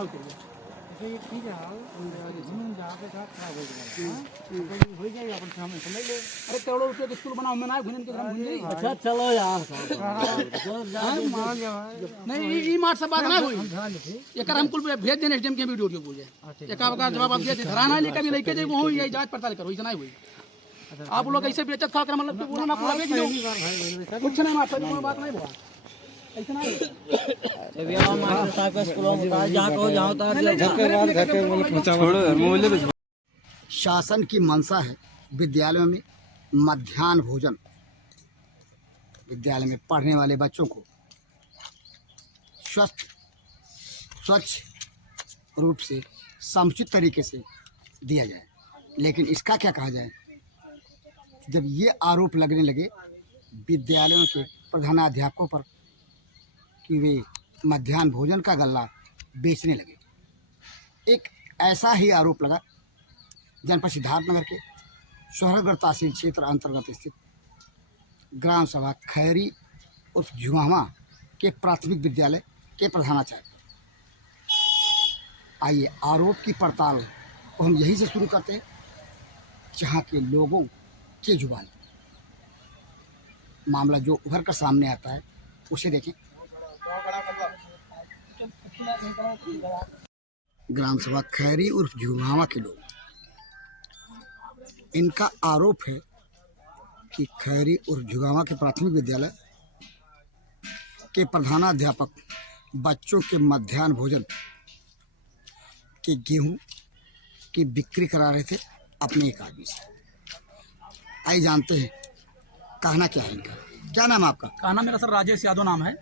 क्या उतरिए ठीक है जमीन जहाँ पे था खराब हो गया हो जाएगा अपन सामने समझ ले। अरे करोड़ों रुपये का स्कूल बनाओ मैं ना घुन के घर घुन जाइए। अच्छा चलो यार मान लिया नहीं ई मार से बात ना हुई एक हम कुल भेज देने एसडीएम के वीडियो वीडियो पूछे एक का जवाब आप दिए थे धराना लेकर भी लेके जाए वो ही जांच पड़ताल करो ऐसा नहीं हुई। आप लोग ऐसे बेइज्जत खा कर मतलब कि बोलो ना पूरा भेज दो कुछ नहीं मार कोई बात नहीं हुआ ऐसा नहीं। शासन की मंशा है विद्यालयों में मध्याह्न भोजन, विद्यालय में पढ़ने वाले बच्चों को स्वच्छ रूप से समुचित तरीके से दिया जाए। लेकिन इसका क्या कहा जाए, जब ये आरोप लगने लगे विद्यालयों के प्रधानाध्यापकों पर कि वे मध्याह्न भोजन का गल्ला बेचने लगे। एक ऐसा ही आरोप लगा जनपद सिद्धार्थनगर के सोहरगढ़ तहसील क्षेत्र अंतर्गत स्थित ग्राम सभा खैरी उर्फ झुमामा के प्राथमिक विद्यालय के प्रधानाचार्य। आइए आरोप की पड़ताल को हम यहीं से शुरू करते हैं जहाँ के लोगों के जुबान मामला जो उभर कर सामने आता है उसे देखें। ग्राम सभा खैरी उर्फ झुमामा के लोग, इनका आरोप है कि खैरी उर्फ झुमामा के प्राथमिक विद्यालय के प्रधानाध्यापक बच्चों के मध्याह्न भोजन के गेहूं की बिक्री करा रहे थे अपने एक आदमी से। आइए जानते हैं कहना क्या है इनका। क्या नाम है आपका? कहना मेरा सर राजेश यादव नाम है।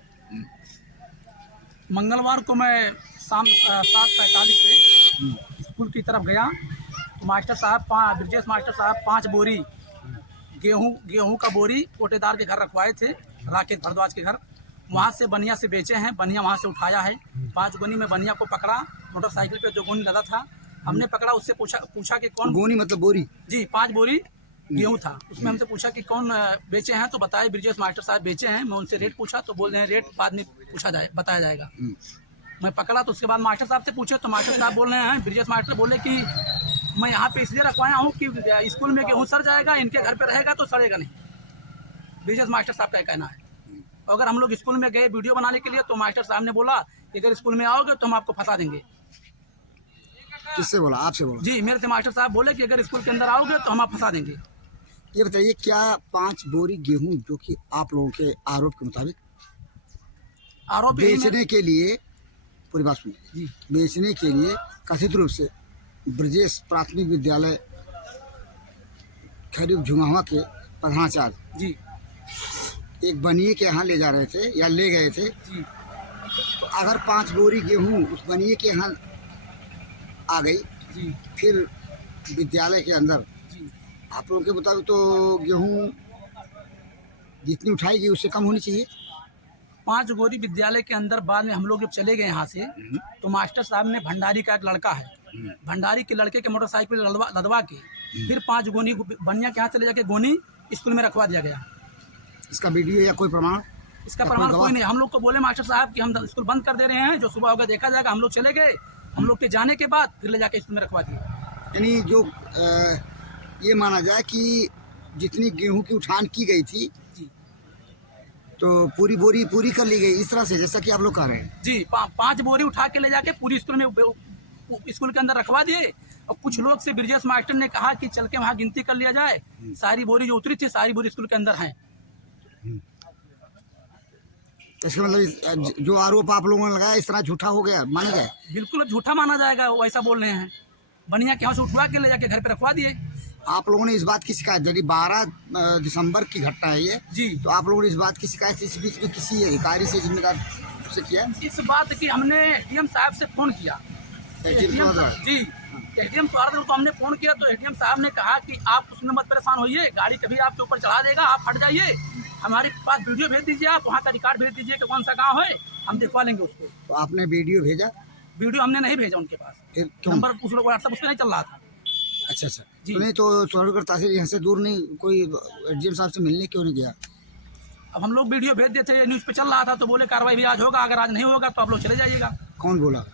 मंगलवार को मैं शाम 7:45 से स्कूल की तरफ गया तो मास्टर साहब ब्रजेश मास्टर साहब 5 बोरी गेहूं का बोरी कोटेदार के घर रखवाए थे, राकेश भारद्वाज के घर। वहाँ से बनिया से बेचे हैं, बनिया वहाँ से उठाया है। 5 गोनी में बनिया को पकड़ा, मोटरसाइकिल पे जो गोनी लगा था हमने पकड़ा। उससे पूछा कि कौन गोनी मतलब बोरी? जी 5 बोरी गेहूं था। उसमें हमसे पूछा कि कौन बेचे हैं तो बताए ब्रजेश मास्टर साहब बेचे हैं। मैं उनसे रेट पूछा तो बोल रहे हैं रेट बाद में बताया जाएगा। मैं पकड़ा तो उसके बाद मास्टर साहब से पूछे तो मास्टर साहब बोल रहे हैं, ब्रजेश मास्टर बोले कि मैं यहाँ पे इसलिए रखवाया हूँ कि स्कूल में गेहूँ सड़ जाएगा, इनके घर पे रहेगा तो सड़ेगा नहीं। ब्रजेश मास्टर साहब का कहना है। अगर हम लोग स्कूल में गए वीडियो बनाने के लिए तो मास्टर साहब ने बोला कि अगर स्कूल में आओगे तो हम आपको फंसा देंगे। किससे बोला? आपसे बोला? जी मेरे से मास्टर साहब बोले कि अगर स्कूल के अंदर आओगे तो हम आप फंसा देंगे। ये बताइए क्या 5 बोरी गेहूं जो कि आप लोगों के आरोप के मुताबिक आरोप बेचने के लिए, पूरी बात सुनिए, बेचने के लिए कथित रूप से ब्रजेश प्राथमिक विद्यालय खैरी झुमामा के प्रधानाचार्य जी एक बनिए के यहाँ ले जा रहे थे या ले गए थे जी। तो अगर 5 बोरी गेहूं उस बनिए के यहाँ आ गई जी फिर विद्यालय के अंदर जी आप लोगों के मुताबिक तो गेहूं जितनी उठाएगी उससे कम होनी चाहिए। 5 गोरी विद्यालय के अंदर बाद में हम लोग जब चले गए यहाँ से तो मास्टर साहब ने भंडारी का एक लड़का है, भंडारी के लड़के के मोटरसाइकिल लदवा के फिर 5 गोनी बनिया के यहाँ से ले जाके गोनी स्कूल में रखवा दिया गया। इसका वीडियो या कोई प्रमाण? इसका प्रमाण कोई नहीं। हम लोग को बोले मास्टर साहब कि हम स्कूल बंद कर दे रहे हैं, जो सुबह होगा देखा जाएगा। हम लोग चले गए, हम लोग के जाने के बाद फिर ले जाके स्कूल में रखवा दिया। यानी जो ये माना जाए कि जितनी गेहूं की उठान की गई थी तो पूरी बोरी पूरी कर ली गई इस तरह से जैसा कि आप लोग कह रहे हैं। जी 5 बोरी उठा के ले जाके पूरी स्कूल में स्कूल के अंदर रखवा दिए। और कुछ लोग से ब्रजेश मास्टर ने कहा कि चल के वहाँ गिनती कर लिया जाए, सारी बोरी जो उतरी थी सारी बोरी स्कूल के अंदर है। इसका मतलब जो आरोप आप लोगों ने लगाया इस तरह झूठा हो गया, माना जाए? बिल्कुल झूठा माना जाएगा, वो ऐसा बोल रहे हैं। बनिया के यहाँ से उठवा के ले जाके घर पे रखवा दिए। आप लोगों ने इस बात की शिकायत, यदि 12 दिसंबर की घटना है ये जी, तो आप लोगों ने इस बात की शिकायत इस बीच में किसी अधिकारी से, जिम्मेदार से किया? इस बात की हमने एडीएम साहब से फोन किया। जी एडीएम साहब को हमने फोन किया तो एडीएम साहब ने कहा कि आप उसमें मत परेशान होइए, गाड़ी कभी आपके ऊपर चढ़ा देगा, आप हट जाइए, हमारे पास वीडियो भेज दीजिए, आप वहाँ का रिकॉर्ड भेज दीजिए कि कौन सा गाँव है, हम दिखवा लेंगे उसको। तो आपने वीडियो भेजा? वीडियो हमने नहीं भेजा उनके पास, नंबर उस लोग व्हाट्सएप उस पर नहीं चल रहा था। अच्छा जी। तो नहीं तो सोहरगढ़ तहसील यहाँ से दूर नहीं, कोई एडीएम साहब से मिलने क्यों नहीं गया? अब हम लोग वीडियो भेज देते, न्यूज़ पे चल रहा था तो बोले कार्रवाई भी आज होगा, अगर आज नहीं होगा तो आप लोग चले जाइएगा। कौन बोला?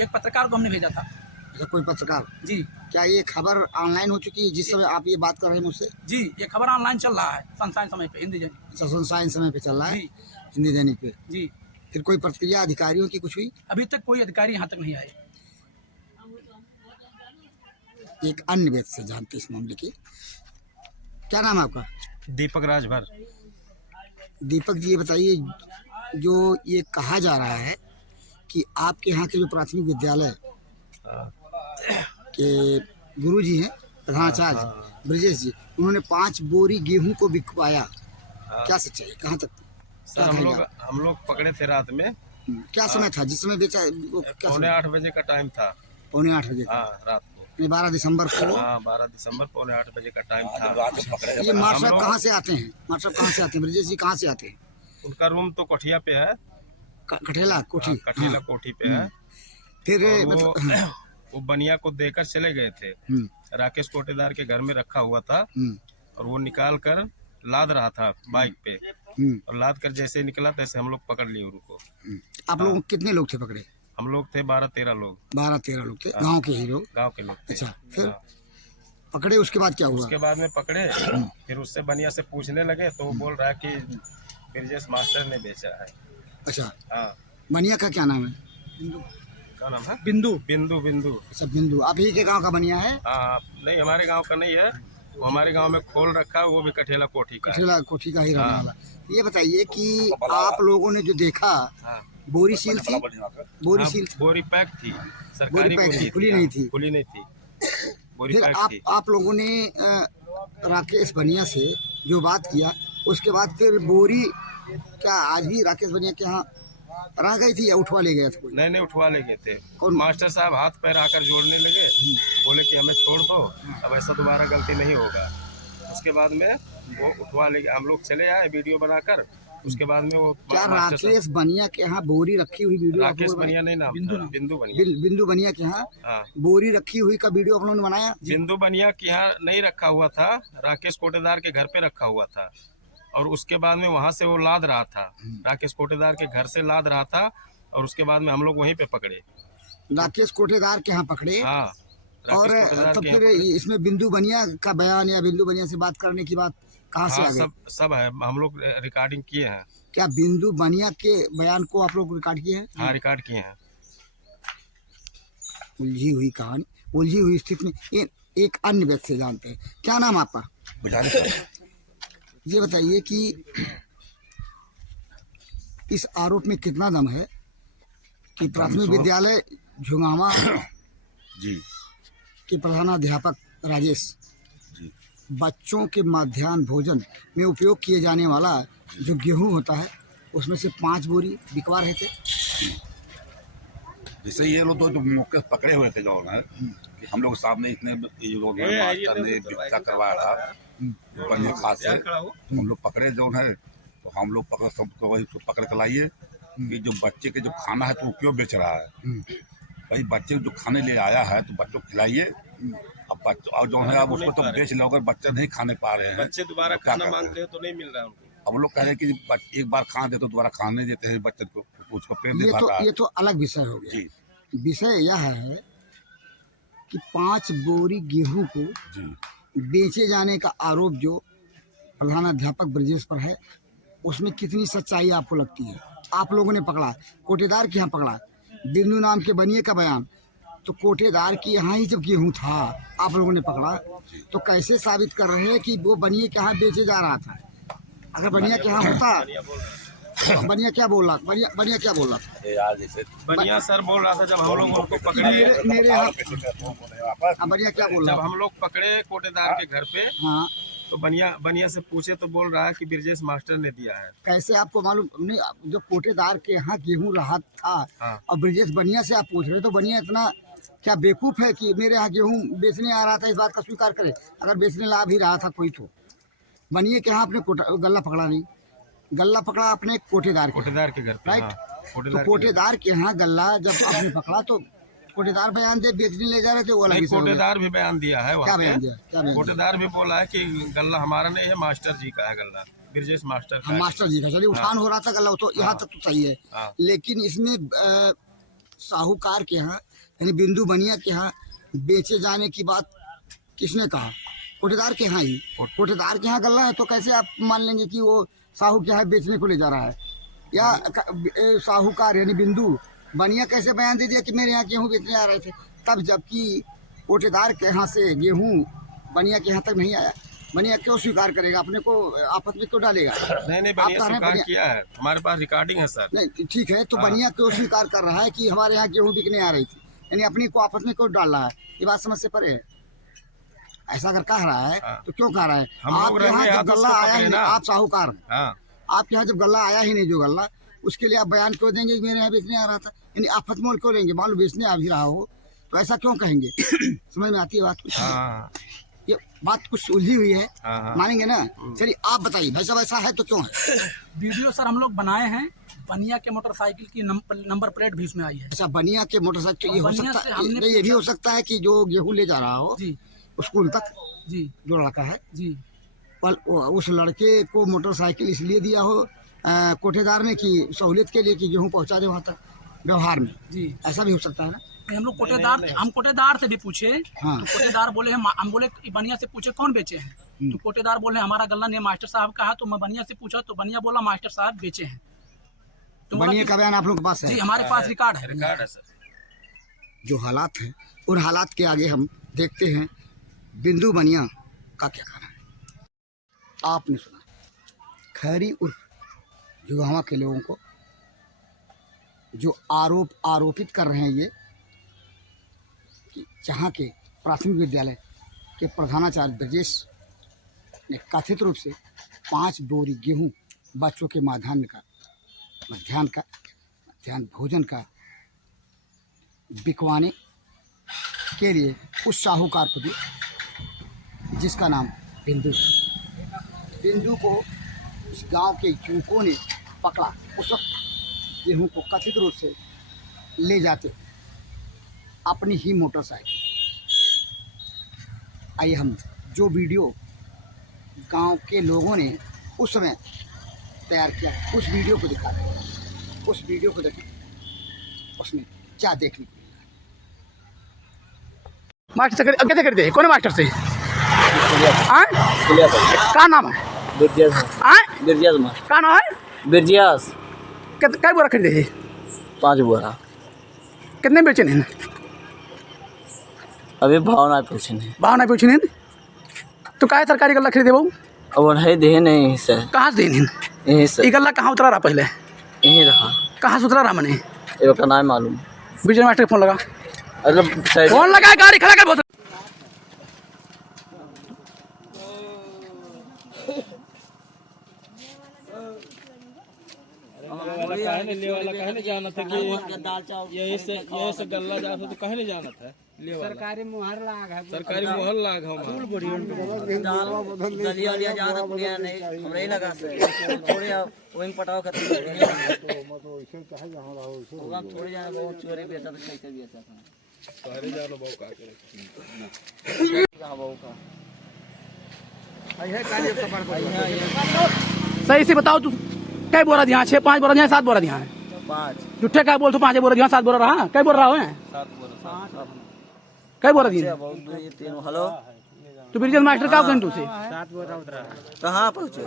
एक पत्रकार को हमने भेजा था। अच्छा, कोई पत्रकार? जी क्या ये खबर ऑनलाइन हो चुकी है जिस समय आप ये बात कर रहे हैं मुझसे? जी, ये खबर ऑनलाइन चल रहा है सनसाइन समय पे, हिंदी दैनिक। अच्छा, सनसाइन समय पे चल रहा है, जी हिंदी दैनिक पे। जी, फिर कोई प्रतिक्रिया अधिकारियों की कुछ हुई? अभी तक कोई अधिकारी यहाँ तक नहीं आए। एक अन्य व्यक्ति से जानते हैं इस मामले की। क्या नाम है आपका? दीपक राजभर। दीपक जी, ये बताइए, जो ये कहा जा रहा है कि आपके यहाँ के जो प्राथमिक विद्यालय के गुरु जी हैं, प्रधानाचार्य ब्रजेश जी, उन्होंने 5 बोरी गेहूं को बिकवाया, क्या सच्चाई है? कहाँ तक? सर हम लोग पकड़े थे रात में। क्या समय था जिस समय बेचा? वो क्या पौने समय? 8 बजे का टाइम था। पौने 8 बजे का। हाँ, रात को। 12 दिसंबर को। हाँ, 12 दिसंबर पौने 8 बजे का टाइम था। ये मास्टर साहब कहाँ से आते हैं? मास्टर साहब कहाँ से आते हैं? ब्रजेश जी कहाँ से आते हैं? उनका रूम तो कोठिया पे है, कठेला कोठी। कटीला हाँ। कोठी पे है। फिर और मतलब वो बनिया को देकर चले गए थे। राकेश कोटेदार के घर में रखा हुआ था और वो निकाल कर लाद रहा था बाइक पे, और लाद कर जैसे निकला तैसे हम लोग पकड़ लिए उनको। आप लोग कितने लोग थे पकड़े? हम लोग थे 12-13 लोग, 12-13 लोग थे, गांव के ही लोग। गांव के लोग थे। अच्छा, फिर हाँ। पकड़े, उसके बाद क्या हुआ? उसके बाद में पकड़े, फिर उससे बनिया से पूछने लगे तो वो बोल रहा है कि ब्रजेश मास्टर ने बेचा है। अच्छा, हाँ। बनिया का क्या नाम है? क्या नाम है? बिंदु। बिंदु। बिंदु। अच्छा, बिंदु। आप ही के गांव का बनिया है? हाँ, नहीं हमारे गांव का नहीं है, वो हमारे गांव में खोल रखा है, वो भी कठेला कोठी का है। कठेला कोठी का ही रहने हाँ। वाला। ये बताइए कि आप लोगों ने जो देखा, हाँ। बोरी सील थी? बोरी हाँ, सील थी? बोरी पैक थी, सरकारी बोरी पैक थी, खुली नहीं थी? खुली नहीं थी, बोरी फिर पैक थी। आप लोगों ने राकेश बनिया से जो बात किया, उसके बाद फिर बोरी क्या आज भी राकेश बनिया के यहाँ रह गई थी या उठवा ले गया था कोई? नहीं, उठवा ले गए थे। कौन? मास्टर साहब हाथ पैर आकर जोड़ने लगे, बोले कि हमें छोड़ दो, अब ऐसा दोबारा गलती नहीं होगा। उसके बाद में वो उठवा ले गए, हम लोग चले आए वीडियो बनाकर। उसके बाद में वो क्या राकेश बनिया के यहाँ बोरी रखी हुई वीडियो? राकेश बनिया नहीं नाम था, बिंदु बनिया। बिंदु बनिया के यहाँ हाँ, बोरी रखी हुई का वीडियो आप लोगों ने बनाया? बिंदु बनिया के यहाँ नहीं रखा हुआ था, राकेश कोटेदार के घर पे रखा हुआ था। और उसके बाद में वहां से वो लाद रहा था, राकेश कोटेदार के घर से लाद रहा था, और उसके बाद में हम लोग वहीं पे पकड़े। राकेश कोटेदार के यहाँ पकड़े। हाँ, और राकेश कोटेदार तब के फिर यहाँ पकड़े। इसमें बिंदु बनिया का बयान या बिंदु बनिया से बात करने की बात कहाँ से हाँ, आ गई? सब है, हम लोग रिकॉर्डिंग किए हैं। क्या बिंदु बनिया के बयान को आप लोग रिकॉर्ड किए हैं? हाँ, रिकॉर्ड किए हैं। उलझी हुई कहानी, उलझी हुई स्थिति में एक अन्य व्यक्ति से जानते हैं। क्या नाम आपका? ये बताइए कि इस आरोप में कितना दम है कि प्राथमिक विद्यालय झुंगामा जी के प्रधानाध्यापक राजेश जी बच्चों के मध्याह्न भोजन में उपयोग किए जाने वाला जो गेहूं होता है उसमें से 5 बोरी बिकवा रहे थे? जैसे ये लोग जो मौके पर पकड़े हुए थे जो है कि हम लोग सामने इतने ये लोग हैं, मास्टर ने बिकता करवाया था बनिया खास से, हम लोग पकड़े जो है, तो हम लोग पकड़ सबको वही पकड़ कर लाइए कि जो बच्चे के जो खाना है तो वो क्यों बेच रहा है। भाई बच्चे जो खाने ले आया है तो बच्चों को खिलाइए। अब बच्चों और जो है अब उसको तो बेच लो, अगर बच्चे नहीं खाने पा रहे हैं, बच्चे दोबारा क्या खाना करते मांगते हैं तो नहीं मिल रहा है उनको। अब लोग कह रहे हैं कि एक बार खा दे तो दोबारा खाने नहीं देते हैं बच्चे को, उसको पेट नहीं भरता है। ये तो अलग विषय हो गया। जी विषय यह है कि 5 बोरी गेहूं को जी बेचे जाने का आरोप जो प्रधानाध्यापक ब्रजेश पर है, उसमें कितनी सच्चाई आपको लगती है? आप लोगों ने पकड़ा, कोटेदार के यहाँ पकड़ा, बिंदु नाम के बनिए का बयान, तो कोटेदार के यहाँ ही जब गेहूं था आप लोगों ने पकड़ा, तो कैसे साबित कर रहे हैं कि वो बनिए के यहाँ बेचे जा रहा था? अगर बनिया के यहाँ होता, बनिया क्या बोल रहा? बनिया क्या बोल रहा था? बनिया सर बोल रहा था जब हम लोग उनको पकड़े, मेरे यहाँ बनिया क्या बोल रहा जब था? हम लोग पकड़े कोटेदार के घर पे, हाँ, तो बनिया से पूछे तो बोल रहा है कि ब्रजेश मास्टर ने दिया है। कैसे आपको मालूम? नहीं, जो कोटेदार के यहाँ गेहूं रहा था हाँ। और ब्रजेश बनिया से आप पूछ रहे, तो बनिया इतना क्या बेवकूफ़ है कि मेरे यहाँ गेहूं बेचने आ रहा था, इस बात का स्वीकार करे? अगर बेचने ला भी रहा था कोई, तो बनिए के यहाँ आपने गल्ला पकड़ा नहीं, गल्ला पकड़ा आपने कोटेदार के घर पे। राइट। हाँ, तो कोटेदार के यहाँ गल्ला जब आपने पकड़ा तो कोटेदार बयान दे बेचने ले जा रहे थे, वो अलग नहीं, विषय हो गया। कोटेदार भी बयान दिया है। क्या बयान दिया? क्या बयान दिया? कोटेदार भी बोला है कि गल्ला हमारा नहीं है, मास्टर जी का है गल्ला, ब्रजेश मास्टर का हाँ, है। मास्टर जी का। चलिए, उठान हो रहा था गल्ला, तो यहाँ तक तो सही है। हाँ। लेकिन इसमें साहूकार के यहाँ यानी बिंदु बनिया के यहाँ बेचे जाने की बात किसने कहा? कोटेदार के यहाँ ही। कोटेदार के यहाँ गल्ला है तो कैसे आप मान लेंगे कि वो साहू के यहाँ बेचने को ले जा रहा है? या साहूकार यानी बिंदु बनिया कैसे बयान दे दिया कि मेरे यहाँ गेहूँ बेचने आ रहे थे, तब जबकि कोटेदार के यहाँ से गेहूँ बनिया के यहाँ तक नहीं आया? बनिया क्यों स्वीकार करेगा? अपने को आपस में क्यों डालेगा? नहीं बनिया स्वीकार किया है, हमारे पास रिकॉर्डिंग है सर। नहीं ठीक है, तो बनिया क्यों स्वीकार कर रहा है कि हमारे यहाँ गेहूँ बिकने आ रही थी? यानी अपनी को आपस में क्यों डाल रहा है? ये बात समझ से परे है। ऐसा अगर कह रहा है तो क्यों कह रहा है? आप यहाँ जब गल्ला आया ही नहीं, आप साहूकार हैं, आप यहाँ जब गल्ला आया ही नहीं जो गल्ला, उसके लिए आप बयान क्यों देंगे कि मेरे यहाँ बेचने आ रहा था? यानी आफत मोल क्यों लेंगे? मान लो बेचने आ भी रहा हो तो ऐसा क्यों कहेंगे? समझ में आती है बात? कुछ ये बात कुछ उलझी हुई है, मानेंगे ना? चलिए आप बताइए भाई साहब, ऐसा है तो क्यों है? वीडियो सर हम लोग बनाए हैं, बनिया के मोटरसाइकिल की नंबर प्लेट भी उसमें आई है। अच्छा, बनिया के मोटरसाइकिल, ये हो बनिया सकता से है, हमने नहीं ये भी हो सकता है कि जो गेहूँ ले जा रहा हो जी स्कूल तक, जी जो लड़का है, जी पर उस लड़के को मोटरसाइकिल इसलिए दिया हो कोठेदार ने कि सहूलियत के लिए कि गेहूँ पहुँचा दे वहाँ तक व्यवहार में। जी ऐसा भी हो सकता है ना? हम लोग कोटेदार से भी पूछे, हाँ। तो कोटेदार बोले हम बोले बनिया से पूछे कौन बेचे हैं, तो कोटेदार बोले हमारा गल्ला ने मास्टर साहब कहा, तो मैं बनिया से पूछा तो बनिया बोला मास्टर साहब बेचे हैं। तो बनिया का बयान आप लोगों के पास है? जी हमारे पास रिकॉर्ड है सर। जो हालात हैं उन हालात के आगे हम देखते हैं बिंदु बनिया का क्या कहना है। आपने सुना खैरी उर्फ जुगावा के लोगों को जो आरोपित कर रहे हैं ये कि जहाँ के प्राथमिक विद्यालय के प्रधानाचार्य ब्रजेश ने कथित रूप से 5 बोरी गेहूँ बच्चों के मध्याह्न भोजन का बिकवाने के लिए उस साहूकार को दिया जिसका नाम बिंदु है। बिंदु को इस गांव के युवकों ने पकड़ा, उस वक्त गेहूँ को कथित रूप से ले जाते थे अपनी ही मोटरसाइकिल। आइए हम जो वीडियो गांव के लोगों ने उस समय तैयार किया उस वीडियो को दिखा रहे हैं। उस वीडियो को देखें, उसमें क्या देखने को मिला। मास्टर से कैसे करते हैं? कौन मास्टर से क्या नाम है? बिरजियास क्या नाम है? बिरजियास क्या बोरा खरीदे थे? 5 बोरा। कितने बेचे नहीं? अभी भाव ना पूछे नहीं। भाव नहीं पूछे नहीं तो क्या सरकारी गल्ला खरीदे बहु? अब नहीं दे नहीं से। कहाँ से देनी? यहीं से। ये गल्ला कहाँ उतरा रहा? पहले यहीं रहा। कहाँ से उतरा रहा? मैंने ये का नाम मालूम। विजय मास्टर फोन लगा, मतलब फोन लगा, गाड़ी खड़ा कर बोल। कहने जाना था कि यही से गल्ला जाता तो कहने जाना था। सरकारी मुहर लाग है, सरकारी मुहर लाग है। दलिया लिया जा रहा पुलिया नहीं हमरे लगा से थोड़े वहीं पटाव खत्म कर दिया। होगा थोड़ी जाना बहुत चोरी बेचा तो कैसे बेचा था? सारे जानो बहु का करे कहां बहु का है काले सफर को सही से बताओ तू, क्या बोरा दिया? 6 5 बोरा दिया, 7 बोरा दिया है? 5 झूठे क्या बोल? तू 5 बोरा दिया, 7 बोरा रहा? क्या बोल रहा हो? 7 बोरा। क्या बोरा दिया? 2 3 हेलो तू बिरजल मास्टर का कहन तू से 7 बोरा उतरा कहां पहुंचे?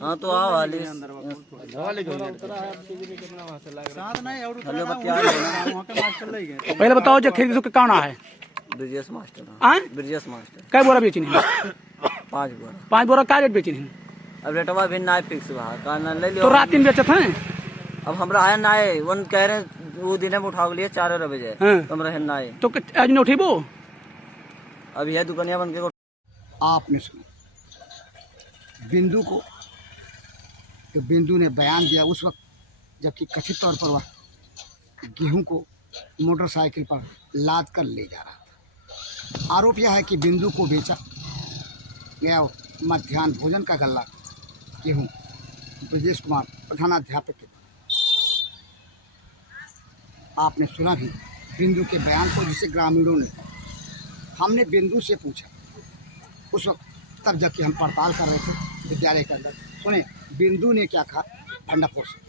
हाँ तो आओ वाली हेलो बतिया पहले बताओ जो खरीद तो कौन है? ब्रिजेश मास्टर। हाँ? ब्रिजेश मास्टर। क्या बोरा बेची नहीं? 5 बोरा। 5 बोरा का रेट बेची नहीं? अब रेटवा भी ना फिक्स बा का ना ले लियो। तो रात 3 बेचत हैं? अब हमरा है ना है वन कह रहे वो दिन में उठा लिए 4 बजे तुम रहे ना है तो आज नहीं उठी वो? अब यह दुकानिया बन के आपने सुना बिंदु को, तो बिंदु ने बयान दिया उस वक्त जबकि कथित तौर पर वह गेहूं को मोटरसाइकिल पर लाद कर ले जा रहा था। आरोप यह है कि बिंदु को बेचा गया मध्याह्न भोजन का गल्ला गेहूं ब्रजेश कुमार प्रधानाध्यापक के द्वारा। आपने सुना भी बिंदु के बयान को, जिसे ग्रामीणों ने हमने बिंदु से पूछा उस वक्त, तब जबकि हम पड़ताल कर रहे थे विद्यालय के अंदर। सुने बिंदु ने क्या कहा भंडाफोड़ से।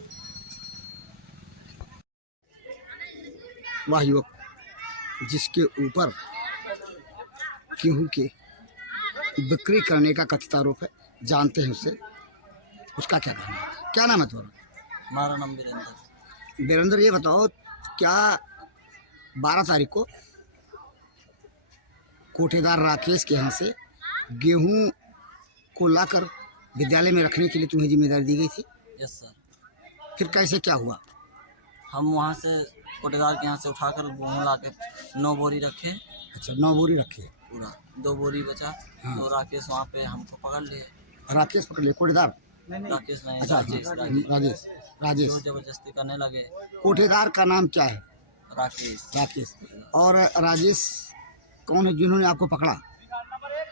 वह युवक जिसके ऊपर गेहूं के बिक्री करने का कथित आरोप है, जानते हैं उससे, उसका क्या कहना है। क्या नाम है तुम्हारा? हमारा नाम वीरेंद्र। वीरेंद्र, ये बताओ क्या 12 तारीख को कोठेदार राकेश के यहाँ से गेहूं को लाकर विद्यालय में रखने के लिए तुम्हें जिम्मेदारी दी गई थी? Yes sir. फिर कैसे क्या हुआ? हम वहाँ से कोटेदार के यहाँ से उठाकर गेहूँ ला के 9 बोरी रखे। अच्छा, 9 बोरी रखी है पूरा 2 बोरी बचा। हाँ। तो राकेश वहाँ पे हमको पकड़ लिए। राकेश पकड़ लिया? कोठेदार? राकेश नहीं, अच्छा, राजेश। राजेश। राजेश। जोर जबरदस्ती करने लगे। कोठेदार का नाम क्या है? राकेश। राकेश। और राजेश कौन है जिन्होंने आपको पकड़ा?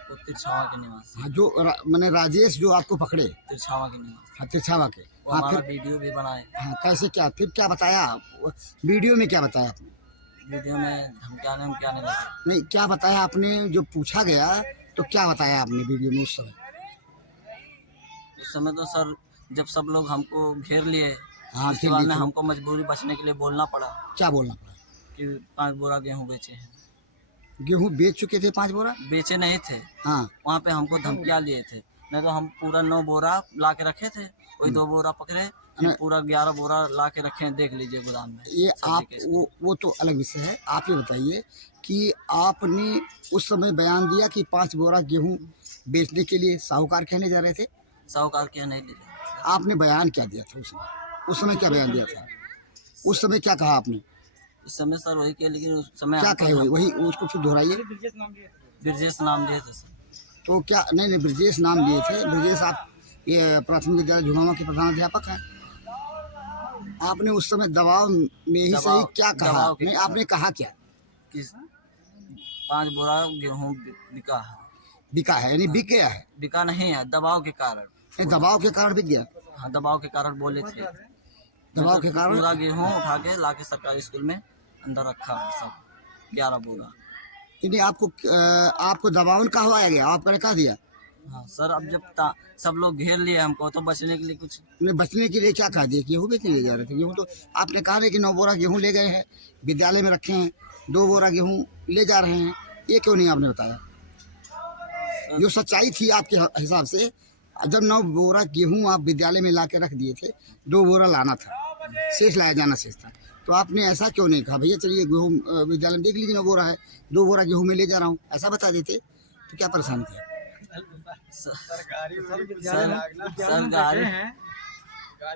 वो तिरछावा के निवासी। हाँ, जो मैंने राजेश जो आपको पकड़े, तिरछावा के निवासी। हाँ, तिरछावा के। वो हाँ, हमारा फिर वीडियो भी बनाए। हाँ, कैसे क्या फिर क्या बताया? वीडियो में क्या बताया आपने? वीडियो में धमकाने लगे। नहीं, क्या बताया आपने? जो पूछा गया तो क्या बताया आपने वीडियो में उस समय? उस समय तो सर जब सब लोग हमको घेर लिए, हाँ, उसके बाद में हमको मजबूरी बचने के लिए बोलना पड़ा क्या बोलना पड़ा? कि 5 बोरा गेहूँ बेचे हैं। गेहूं बेच चुके थे 5 बोरा? बेचे नहीं थे। हाँ। वहाँ पे हमको धमकियाँ लिए थे, नहीं तो हम पूरा 9 बोरा ला के रखे थे। वही 2 बोरा पकड़े, फिर पूरा 11 बोरा ला के रखे हैं। देख लीजिए गोदाम में। ये आप वो तो अलग विषय है। आप ये बताइए कि आपने उस समय बयान दिया कि 5 बोरा गेहूं बेचने के लिए साहूकार कहने जा रहे थे? साहूकार के नहीं ले। आपने बयान क्या दिया था उस समय? उस समय क्या बयान दिया था? उस समय क्या कहा आपने? उस समय सर वही के, लेकिन उस समय क्या कहे? वही उसको फिर दोहराइए। ब्रजेश नाम लिए थे सर। तो क्या? नहीं, ब्रजेश नाम लिए थे। ब्रजेश आप ये प्राथमिक विद्यालय झुमावा के प्रधानाध्यापक हैं। आपने उस समय दबाव में ही सही क्या कहा? नहीं, आपने कहा क्या? कि 5 बोरा गेहूँ बिका है। बिका है यानी बिक गया है? बिका नहीं है, दबाव के कारण। नहीं, दबाव के कारण बिक गया? हाँ, दबाव के कारण बोले थे। दबाव के कारण पूरा गेहूँ उठा के ला के सरकारी स्कूल में अंदर रखा है सब 11 बोरा। यानी आपको दबाव कहवाया गया? आपने कहा दिया? हाँ सर, अब जब सब लोग घेर लिए हमको तो बचने के लिए कुछ नहीं, बचने के लिए क्या कहा दिया? गेहूँ बेचने ले जा रहे थे? गेहूँ तो आपने कहा कि 9 बोरा गेहूँ ले गए हैं, विद्यालय में रखे हैं, 2 बोरा गेहूँ ले जा रहे हैं, ये क्यों नहीं आपने बताया? जो सच्चाई थी आपके हिसाब से, जब 9 बोरा गेहूँ आप विद्यालय में ला के रख दिए थे, 2 बोरा लाना था, शेष लाया जाना शेष था, तो आपने ऐसा क्यों नहीं कहा भैया चलिए गेहूँ विद्यालय में देख लीजिए 9 बोरा है, 2 बोरा गेहूँ में ले जा रहा हूँ, ऐसा बता देते तो क्या परेशानी थी? सरकारी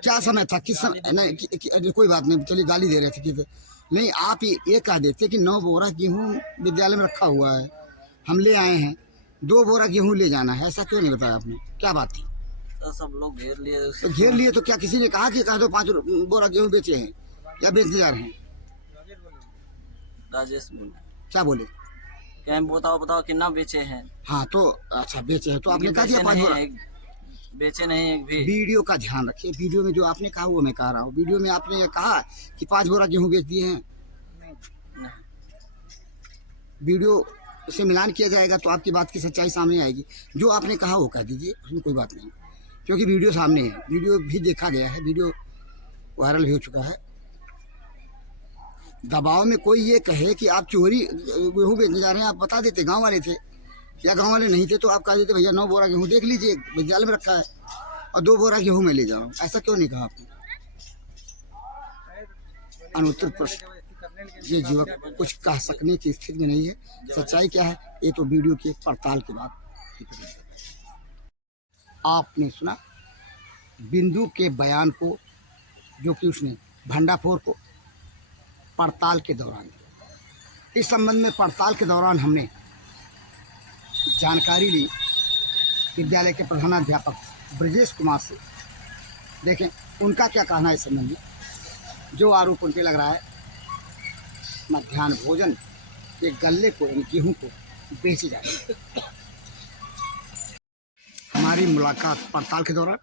क्या समय था? किस समय? नहीं, कोई बात नहीं, चलिए गाली दे रहे थे कि नहीं, आप ये कह देते कि 9 बोरा गेहूँ विद्यालय में रखा हुआ है, हम ले आए हैं, 2 बोरा गेहूँ ले जाना है, ऐसा क्यों नहीं बताया आपने? क्या बात थी? तो सब लोग घेर लिए। तो घेर लिए तो क्या किसी ने कहा कि कह दो 5 बोरा गेहूँ बेचे हैं या बेचने जा रहे हैं? राजेश बोले। क्या बोले? क्या बताओ कितना बेचे हैं? हाँ, तो अच्छा बेचे हैं, तो आपने कहा दिया 5 बोरा? बेचे नहीं एक भी। वीडियो का ध्यान रखिए। वीडियो में जो आपने कहा वो मैं कह रहा हूँ। वीडियो में आपने ये कहा कि 5 बोरा गेहूँ बेच दिए हैं। वीडियो से मिलान किया जाएगा तो आपकी बात की सच्चाई सामने आएगी। जो आपने कहा वो कह दीजिए, उसमें कोई बात नहीं, क्योंकि वीडियो सामने है, वीडियो भी देखा गया है, वीडियो वायरल भी हो चुका है। दबाव में कोई ये कहे कि आप चोरी गेहूँ बेचने जा रहे हैं, आप बता देते गांव वाले थे या गांव वाले नहीं थे तो आप कह देते भैया 9 बोरा गेहूँ देख लीजिए विद्यालय में रखा है और 2 बोरा गेहूँ में ले जा रहा हूँ, ऐसा क्यों नहीं कहा आपने? अनुत्तर प्रश्न। ये युवक कुछ कह सकने की स्थिति में नहीं है। सच्चाई क्या है ये तो वीडियो की पड़ताल के बाद ही पता चलेगा। आपने सुना बिंदु के बयान को, जो कि उसने भंडाफोर को पड़ताल के दौरान दिया। इस संबंध में पड़ताल के दौरान हमने जानकारी ली विद्यालय के प्रधानाध्यापक ब्रजेश कुमार से। देखें उनका क्या कहना है इस संबंध में। जो आरोप उन पर लग रहा है मध्याह्न भोजन के गल्ले को यानी गेहूँ को बेची जा रही है। हमारी मुलाकात पड़ताल के दौरान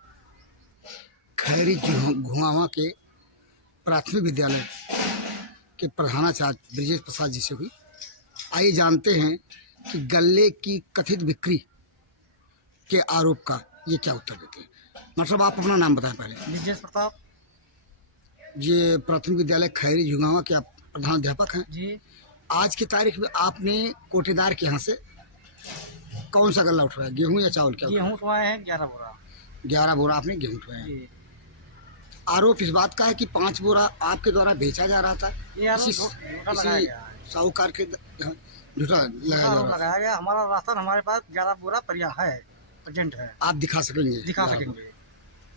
खैरी घुमावा के प्राथमिक विद्यालय के प्रधानाचार्य ब्रजेश प्रसाद जी से हुई। आइए जानते हैं कि गल्ले की कथित बिक्री के आरोप का ये क्या उत्तर देते हैं। मतलब आप अपना नाम बताएं पहले। ब्रजेश प्रताप। ये प्राथमिक विद्यालय खैरी झुंगावा के आप प्रधानाध्यापक हैं। जी। आज की तारीख में आपने कोटेदार के यहाँ से कौन सा गल्ला उठवाया, गेहूं या चावल? क्या गेहूँ उठवाए हैं 11 बोरा। 11 बोरा आपने गेहूं उठवाया है। जी। आरोप इस बात का है कि 5 बोरा आपके द्वारा बेचा जा रहा था। ये आरोप किसी झूठा लगाया गया है। साहूकार के यहाँ झूठा लगाया जा आरोप रहा लगाया गया। हमारा राशन हमारे पास 11 बोरा पर्या है, प्रेजेंट है, है। आप दिखा सकेंगे? दिखा सकेंगे।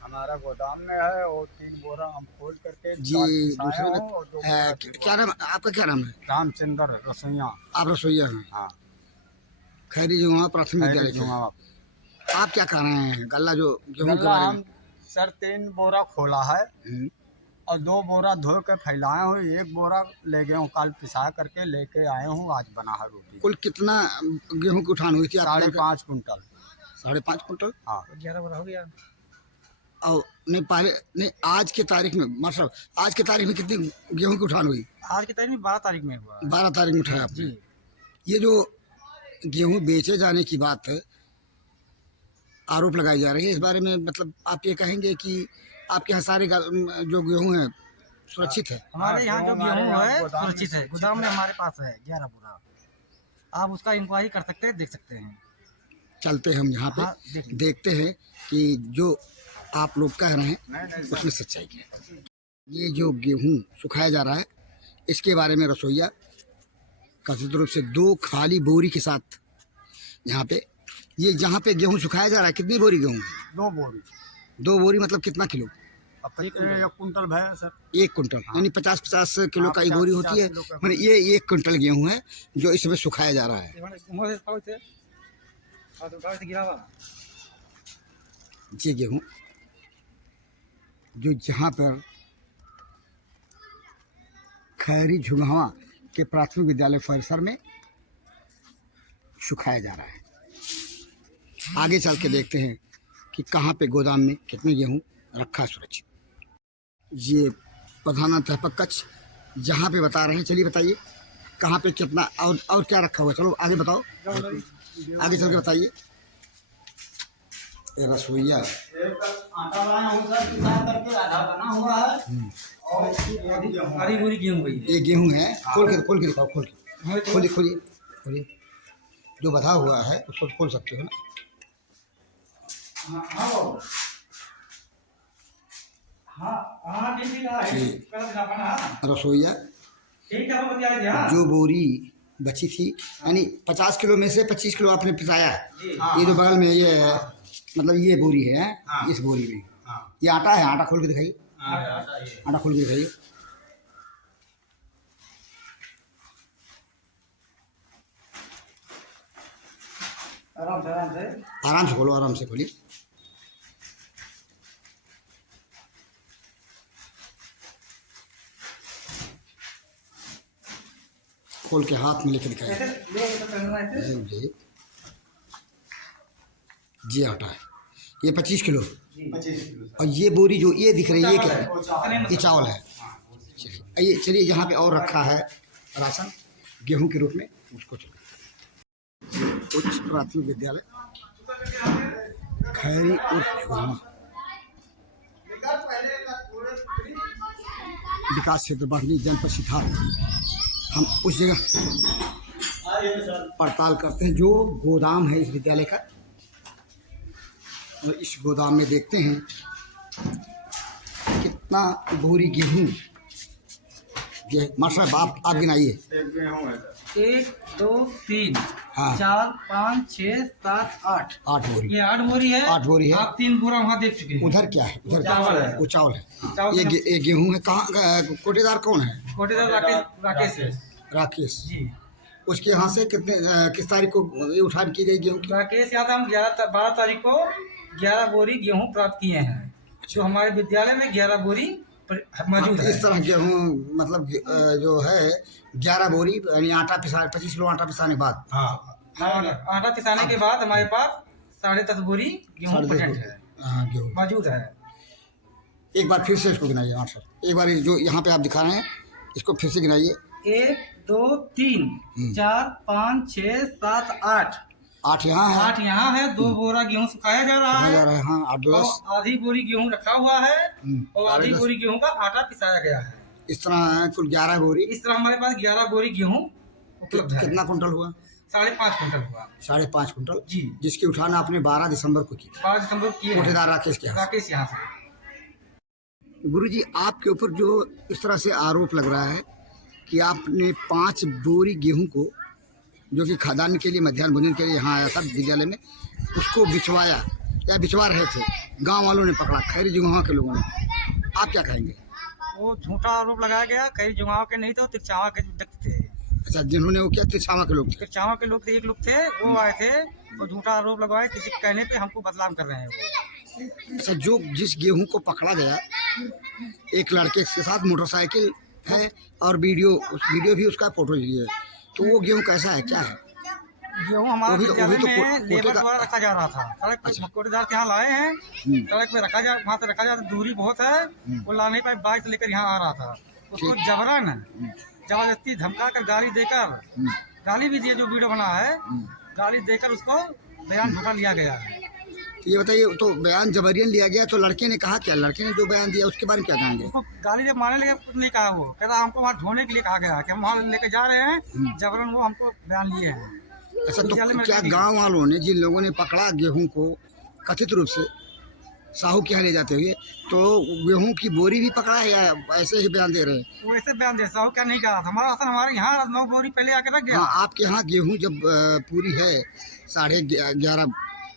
हमारा गोदाम में है और 3 बोरा हम खोल करके जी। दूसरे में क्या नाम, आपका क्या नाम है? रामचंद्र रसोइया। आप रसोईया हैं? हाँ। खैरी जो वहाँ प्राथमिक विद्यालय से। आप क्या कह रहे हैं गल्ला जो गेहूं के बारे में? हम सर 3 बोरा खोला है और 2 बोरा धो के फैलाए हूँ, 1 बोरा ले गए हूँ, कल पिसा करके लेके आए हूँ, आज बना है रोटी। कुल कितना गेहूं की उठान हुई थी? 5.5 कुंटल। 5.5 कुंटल? हाँ। 11 बोरा हो गया। और नहीं पहले नहीं, आज के तारीख में मतलब आज के तारीख में कितनी गेहूं की उठान हुई? आज की तारीख में 12 तारीख में हुआ। 12 तारीख में उठाया आपने। जी। ये जो गेहूं बेचे जाने की बात है, आरोप लगाए जा रहे हैं, इस बारे में मतलब आप ये कहेंगे कि आपके यहाँ सारे जो गेहूं है सुरक्षित है? हमारे यहाँ जो गेहूँ है सुरक्षित है, गोदाम में हमारे पास है 11 बोरा। आप उसका इंक्वायरी कर सकते हैं, देख सकते हैं। चलते हैं हम यहाँ पे। हाँ, देखते हैं कि जो आप लोग कह रहे हैं उसमें सच्चाई क्या है। ये जो गेहूं सुखाया जा रहा है, इसके बारे में रसोईया कथित रूप से 2 खाली बोरी के साथ यहाँ पे, ये जहाँ पे गेहूं सुखाया जा रहा है, कितनी बोरी गेहूं है? 2 बोरी। 2 बोरी मतलब कितना किलो? 1 कुंटल है सर। 1 कुंटल यानी 50-50 किलो का ये बोरी होती है। मैंने ये 1 कुंटल गेहूं है जो इसमें सुखाया जा रहा है। ये गेहूं जो जहाँ पर खैरी झुंगवा के प्राथमिक विद्यालय परिसर में सुखाया जा रहा है। आगे चल के देखते हैं कि कहाँ पे गोदाम में कितने गेहूं रखा है सुरक्षित। ये प्रधानाध्यापक कक्ष जहाँ पे बता रहे हैं, चलिए बताइए कहाँ पे कितना और क्या रखा हुआ है। चलो आगे बताओ, आगे चल के बताइए। रसोईया आटा लाया हूँ सर, पिसा करके आधा बना हुआ है और आधी बोरी गेहूँ गई है। ये गेहूं है। खोल के दिखाओ, खोलिए। जो बधा हुआ है उसको खोल सकते हो ना। रसोईया जो बोरी बची थी, यानी 50 किलो में से 25 किलो आपने पिसाया है। ये जो बगल में ये है, मतलब ये बोरी है। इस बोरी में ये आटा है। आटा खोल के दिखाइए, आटा खोल के दिखाइए। आराम से खोलो, आराम से खोलिए। खोल के हाथ में लेके दिखाइए। जी आटा है, ये 25 किलो। और ये बोरी जो ये दिख रही है, ये क्या है? ये चावल है। चलिए यहाँ पे और रखा है राशन गेहूं के रूप में, उसको चलो। उच्च प्राथमिक विद्यालय खैरी उर्फ झुंगवा, विकास क्षेत्र बढ़नी, जनपद सिद्धार्थ। हम उस जगह पड़ताल करते हैं जो गोदाम है इस विद्यालय का। और इस गोदाम में देखते हैं कितना बोरी गेहूं। मास्टर साहब आप गिनाइए। 1 2 3 हाँ। 4 5 6 7 8 8 बोरी। ये 8 बोरी है। 8 बोरी है। आप 3 बोरा वहाँ देख चुके हैं। उधर क्या है? उधर चावल है। वो चावल है। चावल ये गेहूं है। कहाँ कोटेदार कौन है? कोटेदार राकेश है। राकेश जी। उसके यहाँ से किस तारीख को ये उठान की गई गेहूं की? राकेश यादव हम 12 तारीख को 11 बोरी गेहूं प्राप्त किए हैं, जो हमारे विद्यालय में 11 बोरी मौजूद है। इस तरह गेहूं मतलब जो है 11 बोरी यानी आटा पिसा 25 किलो आटा पिसाने के बाद। आटा पिसाने के बाद हमारे पास 10.5 बोरी गेहूं प्रेजेंट है, गेहूं मौजूद है। एक बार फिर से इसको गिनाइए मास्टर। एक बार जो यहाँ पे आप दिखा रहे हैं इसको फिर से गिनाइए। 1 2 3 4 5 6 7 8 8 यहाँ है। 8 यहाँ है। 2 बोरा गेहूं सुखाया जा रहा है। हाँ 8 10 और आधी बोरी गेहूं रखा हुआ है और आधी 10 बोरी गेहूं का आटा पिसाया गया है। इस तरह कुल 11 बोरी। इस तरह हमारे पास 11 बोरी गेहूं उपलब्ध है। कितना कुंटल हुआ? 5.5 कुंटल हुआ 5.5 कुंटल जी। जिसकी उठान आपने 12 दिसंबर को की थी 12 दिसंबर को किए हैं। कोठेदार राकेश के यहाँ राकेश यहाँ से। गुरुजी आपके ऊपर जो इस तरह से आरोप लग रहा है कि आपने 5 बोरी गेहूं को जो कि खाद्यान्न के लिए मध्याह्न भोजन के लिए यहाँ आया था विद्यालय में, उसको बिचवाया या बिचवा रहे थे, गांव वालों ने पकड़ा, खैरी जुगावा के लोगों ने, आप क्या कहेंगे? वो झूठा आरोप लगाया गया, कई जुगाव के नहीं थे, वो तिरछावा के व्यक्ति थे। अच्छा, जिन्होंने वो किया तिरछावा के लोग थे? तिरछावा के लोग थे, एक लोग थे, वो आए थे और झूठा आरोप लगवाए, किसी के कहने पे हमको बदनाम कर रहे हैं वो। अच्छा, जो जिस गेहूं को पकड़ा गया, एक लड़के के साथ मोटरसाइकिल है और वीडियो भी उसका फोटो लिए, तो वो गेहूं कैसा है, क्या है? गेहूं हमारे विद्यालय में लेबर का द्वारा रखा जा रहा था, सड़क पे कोटेदार के यहाँ लाए हैं, सड़क पे रखा जा, वहाँ से रखा जाता, दूरी बहुत है, वो ला नहीं पाए, बाइक से लेकर यहाँ आ रहा था, उसको जबरदस्ती धमका कर गाली देकर, गाली भी दी जो वीडियो बना है, गाली देकर उसको बयान झूठा लिया गया है। ये बताइए, तो बयान जबरियन लिया गया, तो लड़के ने कहा क्या? लड़के ने जो बयान दिया उसके बारे में क्या कहेंगे? उसको गाली जब मारने लगे कुछ नहीं कहा, वो कहता हमको वहाँ ढोने के लिए कहा गया कि हम वहाँ लेके जा रहे हैं, जबरन वो हमको बयान लिए हैं। अच्छा, तो क्या गांव वालों ने, जिन लोगों ने पकड़ा गेहूं को कथित रूप से साहू के यहाँ ले जाते हुए, तो गेहूं की बोरी भी पकड़ा है या ऐसे ही बयान दे रहे हैं? वो ऐसे बयान दे, साहू क्या नहीं कहा, हमारा आसन हमारे यहाँ 9 बोरी पहले आके रख गया। हाँ, आपके यहाँ गेहूं जब पूरी है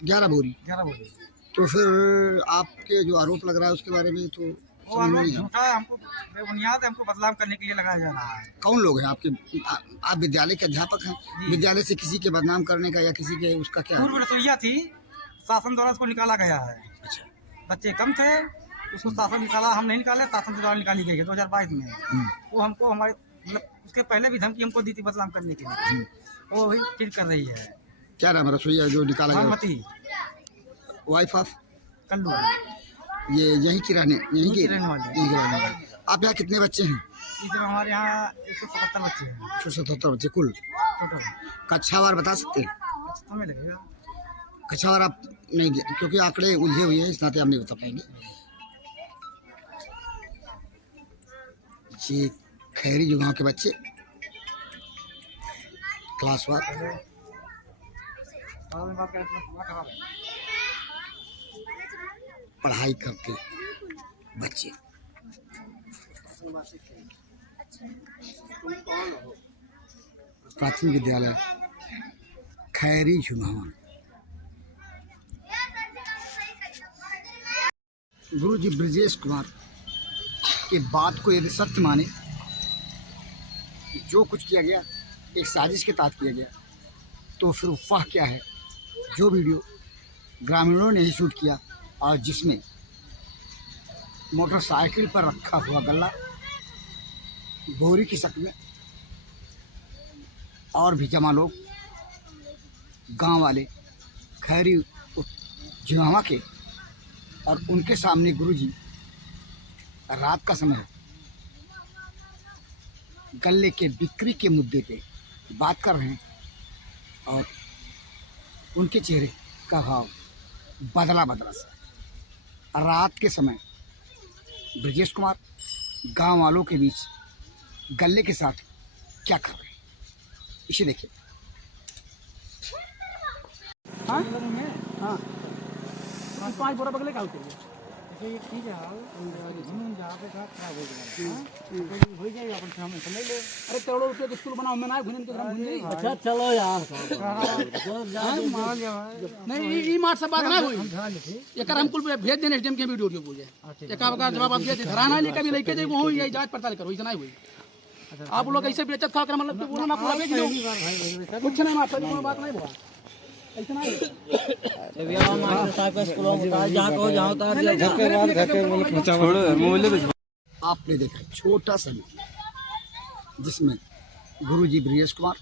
11.5 बोरी, तो फिर आपके जो आरोप लग रहा है उसके बारे में तो वो झूठा हमको बेबुनियाद हमको बदनाम करने के लिए लगाया जा रहा है। कौन लोग हैं आपके? आप विद्यालय के अध्यापक हैं, विद्यालय से किसी के बदनाम करने का या किसी के उसका क्या? पूर्व रसोईया थी, शासन द्वारा उसको निकाला गया है। अच्छा, बच्चे कम थे, उसको शासन निकाला, हम नहीं निकाले, शासन द्वारा निकाली गई है 2022 में। वो हमको हमारे मतलब उसके पहले भी धमकी हमको दी थी बदनाम करने के लिए, वो वही ट्रीट कर रही है। क्या नाम है रसोईया जो निकाला गया? भानुमति, वाइफ ऑफ कल्लू, ये यहीं की रहने रहने वाले। आप यहाँ कितने बच्चे हैं? इस समय हमारे यहाँ 177 बच्चे हैं 177 बच्चे कुल। टोटल। कक्षावार बता सकते हैं? हमें लगेगा कक्षावार आप नहीं, क्योंकि आंकड़े उलझे हुए हैं, इस नाते आप नहीं बता पाएंगे। ये खैरी जुगाव के बच्चे क्लासवार पढ़ाई करते बच्चे। प्राथमिक विद्यालय खैरी झुमावन। गुरुजी ब्रजेश कुमार की बात को यदि सत्य माने, जो कुछ किया गया एक साजिश के तहत किया गया, तो फिर वह क्या है जो वीडियो ग्रामीणों ने ही शूट किया और जिसमें मोटरसाइकिल पर रखा हुआ गल्ला बोरी की शक्ल में और भी जमा लोग गांव वाले खैरी जिवामा के और उनके सामने गुरुजी रात का समय गल्ले के बिक्री के मुद्दे पे बात कर रहे हैं और उनके चेहरे का भाव बदला सा। रात के समय ब्रजेश कुमार गांव वालों के बीच गल्ले के साथ क्या कर रहे हैं, इसे देखिए। हाँ हाँ 5 बोरा बगले का उतरिए। ठीक है, जहाँ पे खराब हो जाएगा अपन सामने समझ लो। अरे करोड़ों रुपये के स्कूल बनाओ, मैं ना घूमने के ग्राम घूम। अच्छा चलो यार, नहीं ई मार सब बात ना हुई, एक हम कुल भेज देने एसडीएम के वीडियो पूछे, एक का जवाब आप दे घराना लेकर भी लेके जाए, वो ये जांच पड़ताल करो, इतना ही हुई। आप लोग ऐसे बेइज्जत खा कर मतलब पूरा ना पूरा भेज दो, कुछ नहीं माफ कोई बात नहीं हुआ, इतना ही। आपने देखा छोटा सा जिसमें गुरुजी ब्रजेश कुमार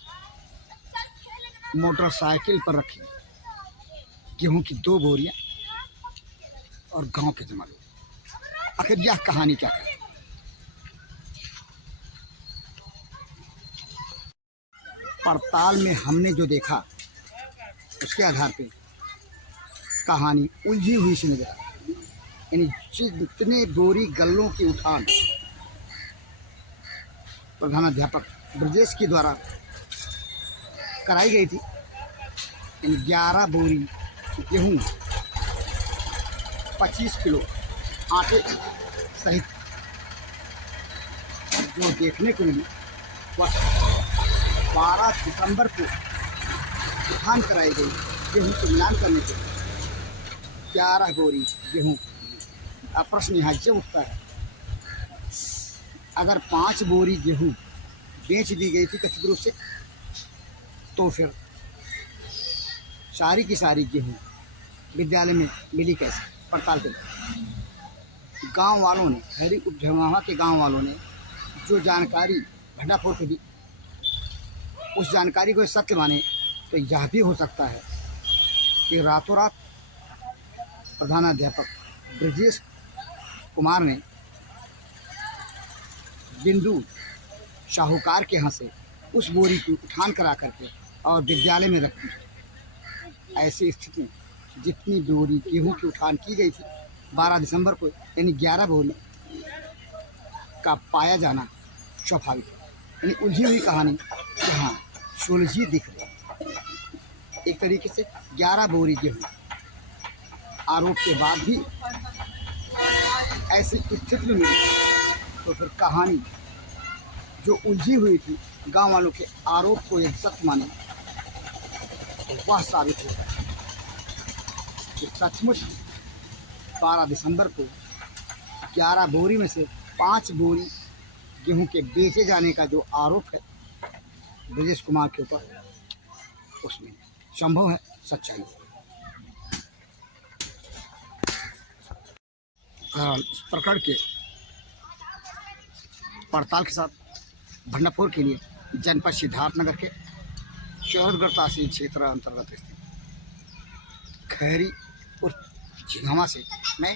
मोटरसाइकिल पर रखे गेहूं की 2 बोरियां और गांव के जमा लोग। आखिर यह कहानी क्या है? पड़ताल में हमने जो देखा उसके आधार पे कहानी उलझी हुई सी नजर आई। यानी जितने बोरी गल्लों की उठान प्रधानाध्यापक ब्रजेश के द्वारा कराई गई थी। इन 11 बोरी गेहूँ 25 किलो आटे सहित जो देखने को मिली वह 12 दिसंबर को उठान कराई गई गेहूँ से मिलान करने के 11 बोरी गेहूँ। अब प्रश्न यहाँ से उठता है, अगर 5 बोरी गेहूँ बेच दी गई थी कथित रूप से, तो फिर सारी की सारी गेहूँ विद्यालय में मिली कैसे? पड़ताल के गांव वालों ने, खैरी उपझमावा के गांव वालों ने जो जानकारी भंडाफोड़ को दी, उस जानकारी को सत्य माने तो यह भी हो सकता है कि रातों रात प्रधानाध्यापक ब्रजेश कुमार ने बिंदु साहूकार के यहाँ से उस बोरी की उठान करा करके और विद्यालय में रख दी। ऐसी स्थिति में जितनी बोरी गेहूँ की उठान की गई थी 12 दिसंबर को, यानी 11 बोरी का पाया जाना स्वाभाविक है। यानी उलझी हुई कहानी जहाँ सुलझी दिख रही है। एक तरीके से 11 बोरी गेहूँ आरोप के बाद भी ऐसी स्थिति में मिली, तो फिर कहानी जो उलझी हुई थी गांव वालों के आरोप को यदि सत्य माने तो वह साबित होता है कि सचमुच 12 दिसंबर को 11 बोरी में से 5 बोरी गेहूं के बेचे जाने का जो आरोप है ब्रजेश कुमार के ऊपर, उसमें संभव है सच्चाई। इस प्रकरण के पड़ताल के साथ भंडाफोड़ के लिए जनपद सिद्धार्थनगर के शहरगढ़ तहसील क्षेत्र अंतर्गत स्थित खैरी और झिंगमा से मैं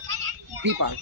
बीपाल